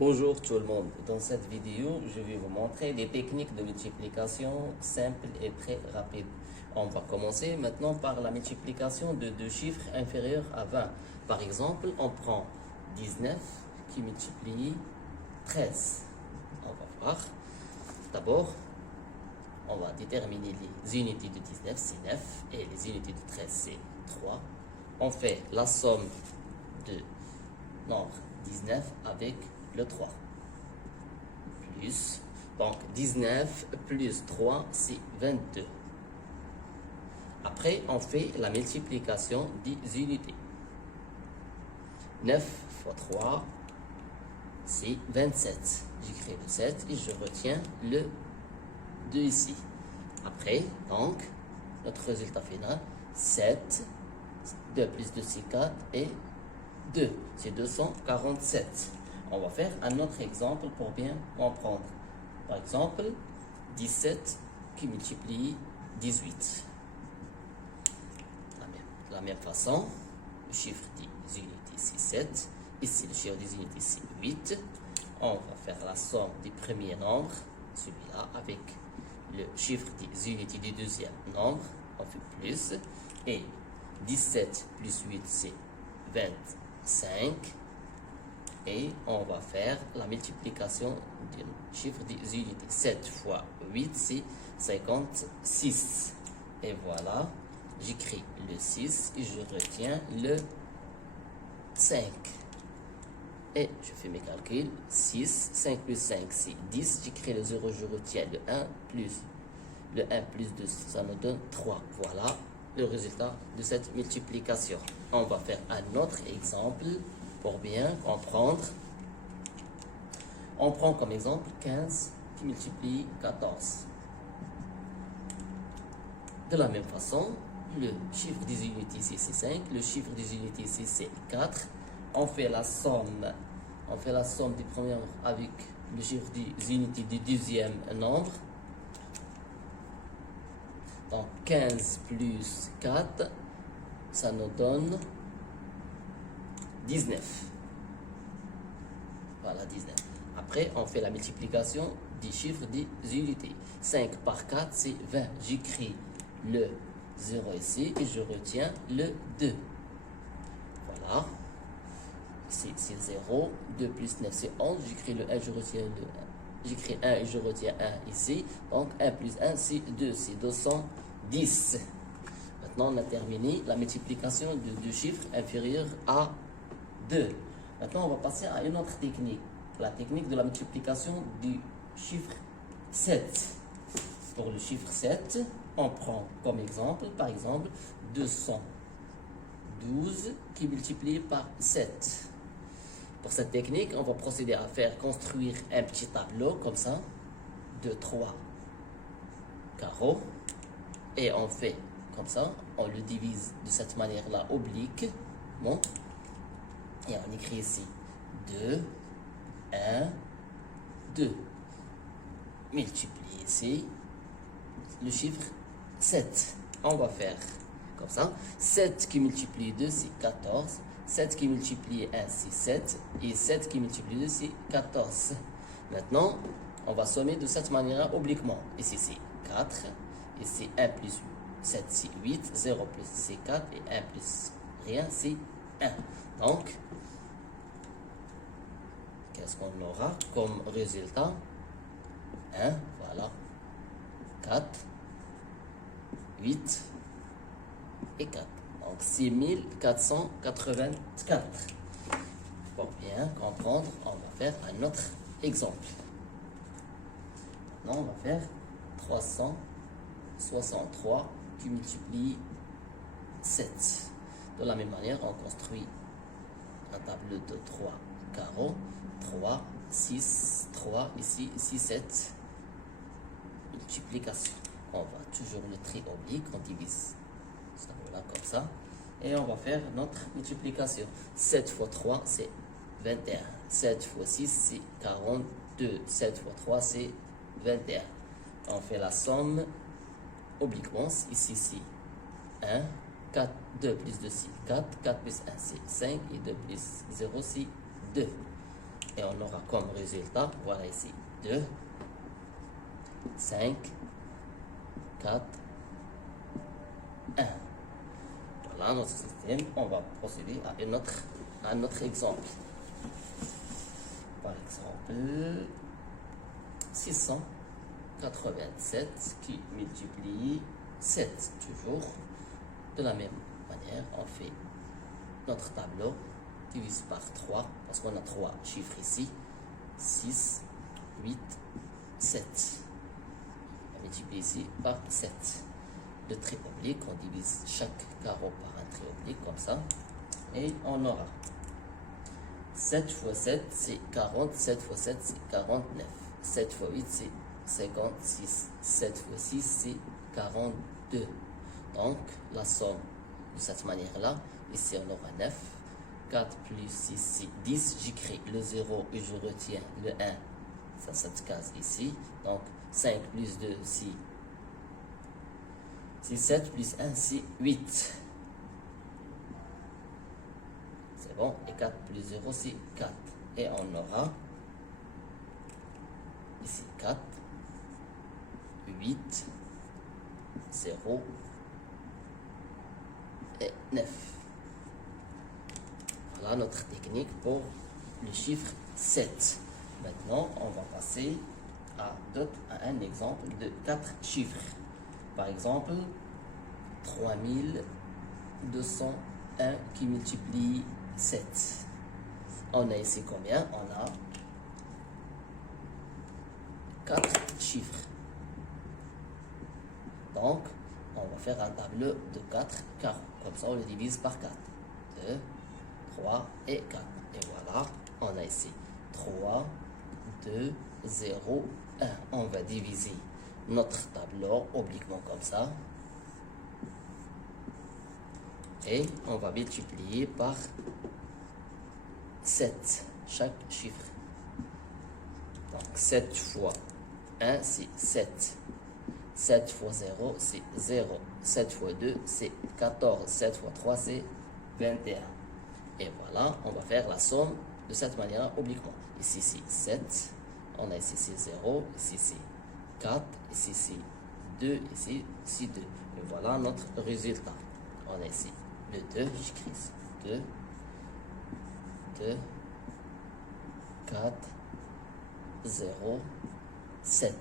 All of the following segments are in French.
Bonjour tout le monde, dans cette vidéo je vais vous montrer des techniques de multiplication simples et très rapides. On va commencer maintenant par la multiplication de deux chiffres inférieurs à 20. Par exemple, on prend 19 qui multiplie 13. On va voir. D'abord, on va déterminer les unités de 19, c'est 9, et les unités de 13, c'est 3. On fait la somme de nombre 19 avec le 3. Plus, donc 19 plus 3, c'est 22. Après, on fait la multiplication des unités. 9 fois 3, c'est 27. J'écris le 7 et je retiens le 2 ici. Après, donc, notre résultat final, 7, 2 plus 2, c'est 4 et 2, c'est 247. On va faire un autre exemple pour bien comprendre. Par exemple, 17 qui multiplie 18. De la même façon, le chiffre des unités c'est 7. Ici, le chiffre des unités c'est 8. On va faire la somme des premiers nombres, celui-là, avec le chiffre des unités du deuxième nombre. On fait plus. Et 17 plus 8, c'est 25. Et on va faire la multiplication du chiffre des unités. 7 fois 8, c'est 56. Et voilà, j'écris le 6 et je retiens le 5. Et je fais mes calculs. 6, 5 plus 5, c'est 10. J'écris le 0, je retiens le 1 plus. Le 1 plus 2, ça me donne 3. Voilà le résultat de cette multiplication. On va faire un autre exemple pour bien comprendre. On prend comme exemple 15 qui multiplie 14. De la même façon, le chiffre des unités ici c'est 5, le chiffre des unités ici c'est 4. On fait la somme des premiers nombres avec le chiffre des unités du deuxième nombre. Donc 15 plus 4, ça nous donne 19. Voilà, 19. Après, on fait la multiplication des chiffres des unités. 5 par 4, c'est 20. J'écris le 0 ici et je retiens le 2. Voilà. Ici, c'est 0. 2 plus 9, c'est 11. J'écris le 1, je retiens le 1. J'écris 1 et je retiens 1 ici. Donc, 1 plus 1, c'est 2. C'est 210. Maintenant, on a terminé la multiplication de deux chiffres inférieurs à 2. Maintenant, on va passer à une autre technique. La technique de la multiplication du chiffre 7. Pour le chiffre 7, on prend comme exemple, par exemple, 212 qui est multiplié par 7. Pour cette technique, on va procéder à faire construire un petit tableau comme ça, de 3 carreaux. Et on fait comme ça, on le divise de cette manière-là, oblique. Bon. Et on écrit ici 2, 1, 2. Multiplier ici le chiffre 7. On va faire comme ça. 7 qui multiplie 2, c'est 14. 7 qui multiplie 1, c'est 7. Et 7 qui multiplie 2, c'est 14. Maintenant, on va sommer de cette manière obliquement. Ici, c'est 4. Ici, 1 plus 7, c'est 8. 0 plus c'est 4. Et 1 plus rien, c'est 1. Donc, qu'est-ce qu'on aura comme résultat? 1, voilà. 4, 8 et 4. Donc, 6484. Pour bien comprendre, on va faire un autre exemple. Maintenant, on va faire 363 qui multiplie 7. De la même manière, on construit un tableau de 3 carreaux. 3, 6, 3, ici, 6, 7. Multiplication. On va toujours le trait oblique, on divise ce tableau-là comme ça. Et on va faire notre multiplication. 7 fois 3, c'est 21. 7 fois 6, c'est 42. 7 fois 3, c'est 21. On fait la somme obliquement. Ici, c'est 1. 4, 2 plus 2, c'est 4. 4 plus 1, c'est 5. Et 2 plus 0, c'est 2. Et on aura comme résultat, voilà ici, 2, 5, 4, 1. Voilà notre système. On va procéder à un autre exemple. Par exemple, 687 qui multiplie 7. Toujours de la même manière, on fait notre tableau, divise par 3, parce qu'on a 3 chiffres ici. 6, 8, 7. On multiplie ici par 7. Le trait oblique, on divise chaque carreau par un trait oblique, comme ça. Et on aura 7 fois 7, c'est 40. 7 fois 7, c'est 49. 7 fois 8, c'est 56. 7 fois 6, c'est 42. Donc, la somme de cette manière-là, ici on aura 9. 4 plus 6, c'est 10. J'écris le 0 et je retiens le 1. Ça se case ici. Donc, 5 plus 2, c'est 7 plus 1, c'est 8. C'est bon. Et 4 plus 0, c'est 4. Et on aura ici 4, 8, 0 et 9. Voilà notre technique pour le chiffre 7. Maintenant, on va passer à un exemple de 4 chiffres. Par exemple, 3201 qui multiplie 7. On a ici combien? On a 4 chiffres. Donc, on va faire un tableau de 4 carreaux. Comme ça, on le divise par 4. 2, 3 et 4. Et voilà, on a ici 3, 2, 0, 1. On va diviser notre tableau obliquement comme ça. Et on va multiplier par 7 chaque chiffre. Donc 7 fois 1, c'est 7. 7 fois 0, c'est 0. 7 fois 2, c'est 14. 7 fois 3, c'est 21. Et voilà, on va faire la somme de cette manière obliquement. Ici, c'est 7. On a ici, c'est 0. Ici, c'est 4. Ici, c'est 2. Ici, c'est 2. Et voilà notre résultat. On a ici le 2. J'écris ici 2, 2, 4, 0, 7. Et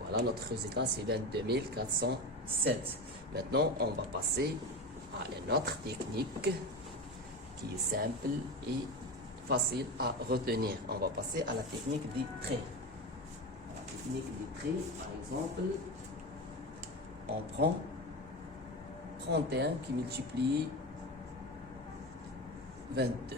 voilà notre résultat, c'est 22 407. Maintenant, on va passer à une autre technique qui est simple et facile à retenir. On va passer à la technique des traits. La technique des traits, par exemple, on prend 31 qui multiplie 22.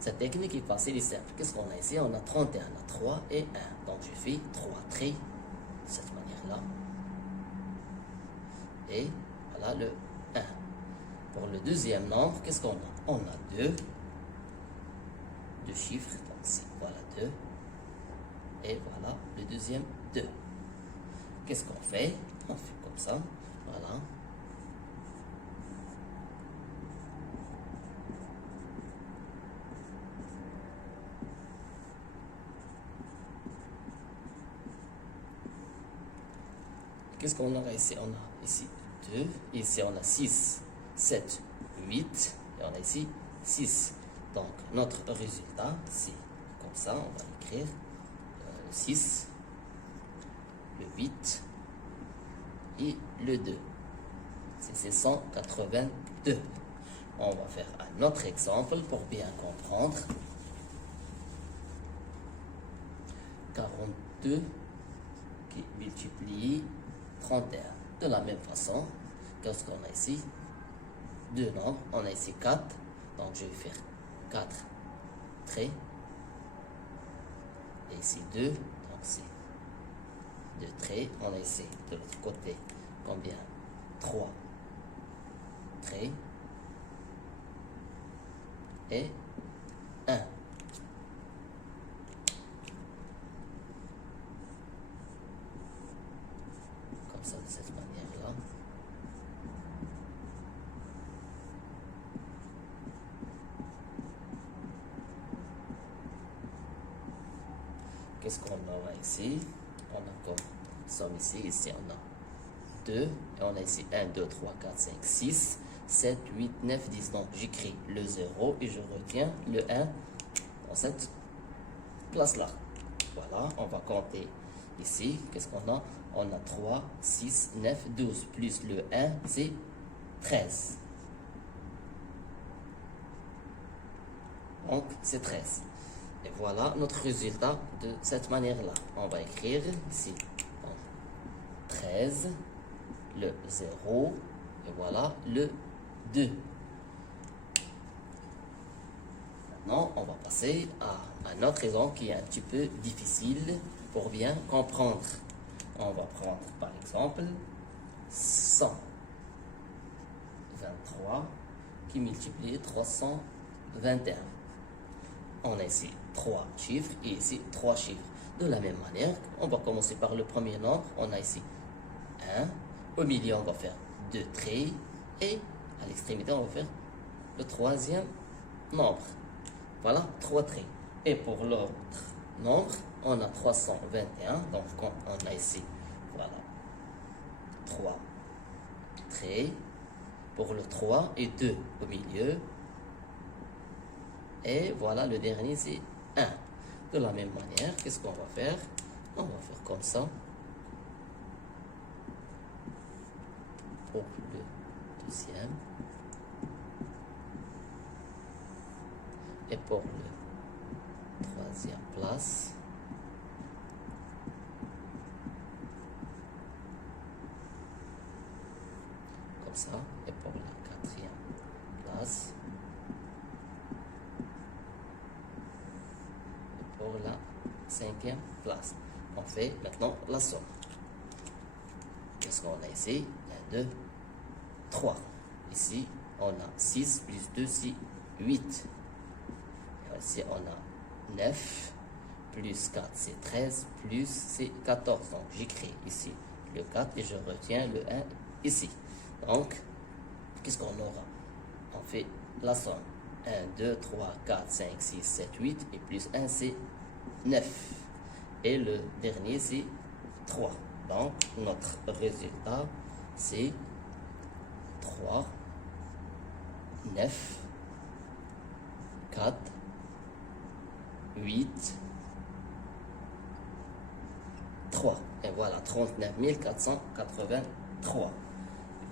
Cette technique est facile et simple. Qu'est-ce qu'on a ici? On a 31, on a 3 et 1. Donc je fais 3 traits de cette manière-là. Et voilà le 1. Pour le deuxième nombre, qu'est-ce qu'on a? On a 2 chiffres. Donc ici, voilà 2. Et voilà le deuxième 2. Qu'est-ce qu'on fait? On fait comme ça. Voilà. Qu'est-ce qu'on aura ici? On a ici 2. Ici, on a 6, 7, 8. Et on a ici 6. Donc, notre résultat, c'est comme ça. On va écrire le 6, le 8 et le 2. C'est 182. On va faire un autre exemple pour bien comprendre. 42 qui multiplie 31. De la même façon, qu'est-ce qu'on a ici? Deux nombres. On a ici 4. Donc, je vais faire 4 traits. Et ici 2. Donc, c'est 2 traits. On a ici de l'autre côté combien? 3 traits. Et 1. Comme ça, de cette manière-là. qu'est-ce qu'on aura ici? On a comme somme ici. Ici, on a 2. Et on a ici 1, 2, 3, 4, 5, 6, 7, 8, 9, 10. Donc, j'écris le 0 et je retiens le 1 dans cette place-là. Voilà, on va compter ici. Qu'est-ce qu'on a? On a 3, 6, 9, 12. Plus le 1, c'est 13. Donc, c'est 13. Et voilà notre résultat de cette manière-là. On va écrire ici donc, 13, le 0, et voilà le 2. Maintenant, on va passer à un autre exemple qui est un petit peu difficile pour bien comprendre. On va prendre par exemple 123 qui multiplie 321. On a ici 3 chiffres et ici 3 chiffres. De la même manière, on va commencer par le premier nombre. On a ici 1. Au milieu, on va faire 2 traits. Et à l'extrémité, on va faire le troisième nombre. Voilà, 3 traits. Et pour l'autre nombre, on a 321. Donc, on a ici, voilà, 3 traits. Pour le 3 et 2 au milieu. Et voilà, le dernier, c'est 1. De la même manière, qu'est-ce qu'on va faire? On va faire comme ça. Pour le deuxième. Et pour le troisième place. Comme ça. Et pour la quatrième place. Pour la cinquième place. On fait maintenant la somme. Qu'est-ce qu'on a ici? 1, 2, 3. Ici, on a 6 plus 2, c'est 8. Et ici, on a 9 plus 4, c'est 13, plus c'est 14. Donc, j'écris ici le 4 et je retiens le 1 ici. Donc, qu'est-ce qu'on aura? On fait la somme. 1, 2, 3, 4, 5, 6, 7, 8. Et plus 1, c'est 9. Et le dernier, c'est 3. Donc, notre résultat, c'est 3, 9, 4, 8, 3. Et voilà, 39 483.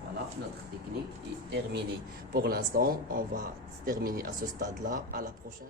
Voilà, notre technique est terminée. Pour l'instant, on va terminer à ce stade-là. À la prochaine.